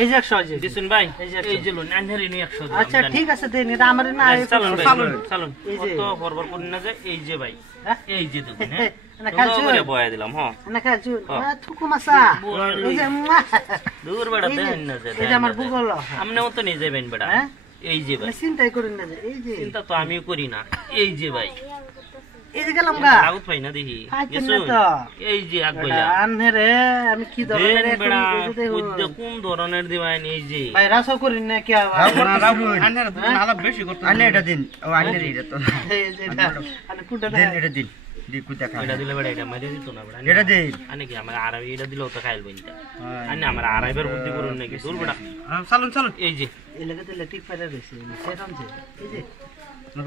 এই যে 100 দিছেন ভাই এই যে লোন আনহারি নি 100 আচ্ছা ঠিক আছে দেন এটা আমারে না চালুন কত বরবর করেন না যে এই যে ভাই এই যে দেখুন হ্যাঁ না কালচু করে বয়া দিলাম হ্যাঁ না কালচু থুকু মাসা এই যে দূর বড় দেন না যে এই যে আমার বুগল আমনেও তো নিয়ে যাবেন বড় এই যে ভাই চিন্তাই করেন না যে এই যে চিন্তা তো আমিও করি না এই যে ভাই এই যে গেলাম গা আউট পাই না দেখি গেছুন এই যে আগবইলা আনহে রে আমি কি ধরনের কোন ধরনের দিবাইন এই যে ভাই রাসা করেন না কি আনহের আলা বেশি করতে আনহে এটা দিন ও আনহের এটা তো এই যে আনে কুটা দেন এটা দিন দি কুটা খা এটা দিলে বড় এটা মারি দিত না বড় এটা দেন আনে কি আমার আরবি এটা দিলেও তো খাইল বইনটা আনে আমার আরবির বুদ্ধি করুন নাকি দূর বড় চালুন এই যে এই লাগে দিলে ঠিক পারে রইছে সেরকম যে এই যে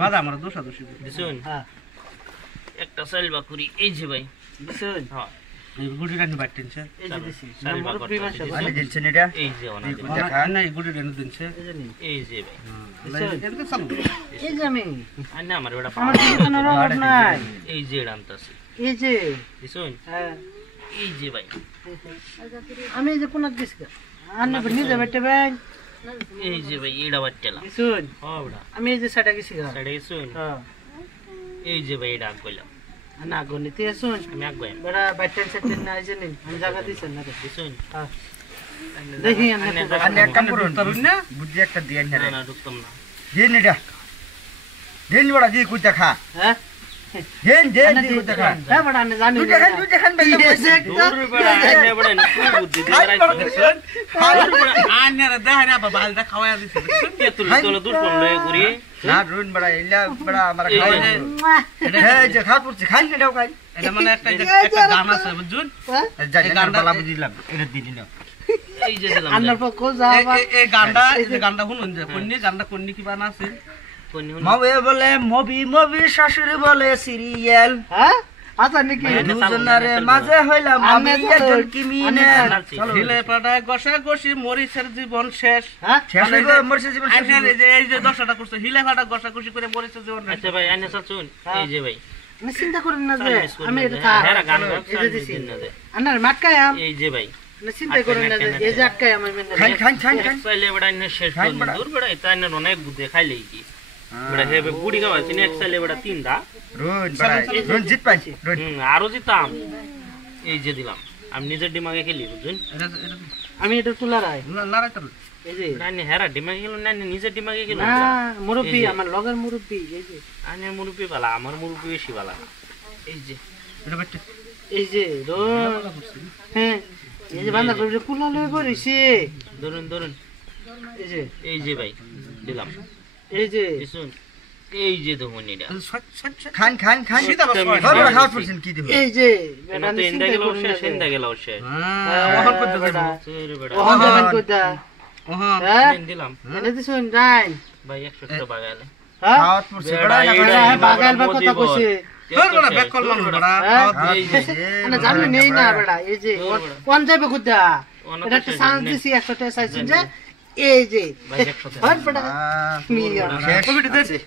বাবা আমার দোষা দোষী দিছুন হ্যাঁ একটা সালবা করি এই যে ভাই দিছুন হ্যাঁ এই গুড়ি রানি বাটতেনছে এই যে দিছি সালবা মুরব্বি মাসে আনি দিনছেন এটা এই যে ওনা কুটা খা না এই গুড়ি রানি দিনছে এই যে নিন এই যে ভাই এটা চালু এই যে আমি আনে আমার বড় আমার কোনো রোগ নাই এই যে ডান্তাছি এই যে দিছুন হ্যাঁ এই যে ভাই আমি এই যে কোন দিছি আন্না নিজে বেটে ভাই এই যে ভাই এডা বাট্টেলা দিছুন হ্যাঁ বড় আমি এই যে সাটা গেছি গা সাড়ে শুন হ্যাঁ এই যে ভাই এটা কইলাম না গনিতে শুন আমি আগুয়াম বড় বাইটেন সেটেন না যে নিন আমি জায়গা দিছেন না দিছুন হ্যাঁ দেখি আনি এক কাম করুন না বুদ্ধি একটা দিয়েন না না ঢুকতাম না দিন এটা দিন বড় দি কুটা খা হ্যাঁ দেন দেন দি কুটা খা হ্যাঁ বড় আমি জানি দুটা খান ভাই দূর বড় আনে বড় না কি বুদ্ধি দি রাইছেন আনে রে দেহরা বাবালটা খাওয়া দিছে কে তুই তোলা দূর পড়লো করি না রুন বড় ইলা বড় আমার খাওয়া এই যে খা পড়ছে খাই না দাও খাই এটা মানে একটা গান আছে বুঝুন জানি না বালা বুঝিলাম এটা দিদি না এই যে দিলাম আন্নার পর কো যাবা এই গানটা শুনুন যে কোন্নি গানটা কোন্নি কি বানা আছে কোন্নি মাওয়ে বলে মুভি শাশুড়ি বলে সিরিয়াল হ্যাঁ আচ্ছা নাকি দুজনারে মাঝে হইলাম আমি একজন কিমিনে ছেলে পাড়ায় গসা গসি মরিচের জীবন শেষ হ্যাঁ শেষ হয়ে গেল মরছে জীবন শেষ এই যে দশটা করছে হিলে ফাটা গসা গসি করে মরিচের জীবন আচ্ছা ভাই আইনে শুন এই যে ভাই আমি চিন্তা করেন না যে আমি এটা হ্যাঁ গান এই যে দিছি আন্নার মাটকায় আম এই যে ভাই আমি চিন্তা করেন না যে এই যে আটকায় আমি মেনে খান চাইলে বড় আইনে শেষ দূর বড় এটা আইনে অনেক বুদ্ধি খাইলেই কি বড় হেবে গুড়ি খাওয়া তিনি এক চাইলে বড় তিন দা রুন জিত পাই আরো জিতাম এই যে দিলাম আমি নিজের দিমাগে খেলি বুঝুন আমি এটা তুলা রাই লড়াই তো এই যে নানি হেরা দিমাগে খেলো নানি নিজের দিমাগে খেলো না মুরব্বি আমার লগের মুরব্বি এই যে আনে মুরব্বি বালা আমার মুরব্বি বেশি বালা এই যে এটা বাচ্চা এই যে হ্যাঁ এই যে বান্দা করে কুলা লয়ে পড়িছে ধরুন এই যে ভাই দিলাম এই যে শুন এই যে দেখুন এটা খান সিধা বস বড় খাওয়া পড়ছেন কি দিব এই যে বেটা তো ইন্দা গেল শেষ ইন্দা গেল শেষ ওহন করতে বেটা যাবো ওহন যাবেন কইতা ওহন হ্যাঁ দিলাম এনে দিছুন ডাইন ভাই 100 টাকা বাগালে হ্যাঁ খাওয়া পড়ছে বড় বাগাল বা কথা কইছে তোর বড় ব্যাক করলাম বড় এই যে না জানি নেই না বেটা এই যে কোন যাবে কইতা এটা একটা সাউন্ড দিছি 100 টাকা চাইছেন যে এই যে ভাই 100 টাকা হয় বেটা নিয়া শেষ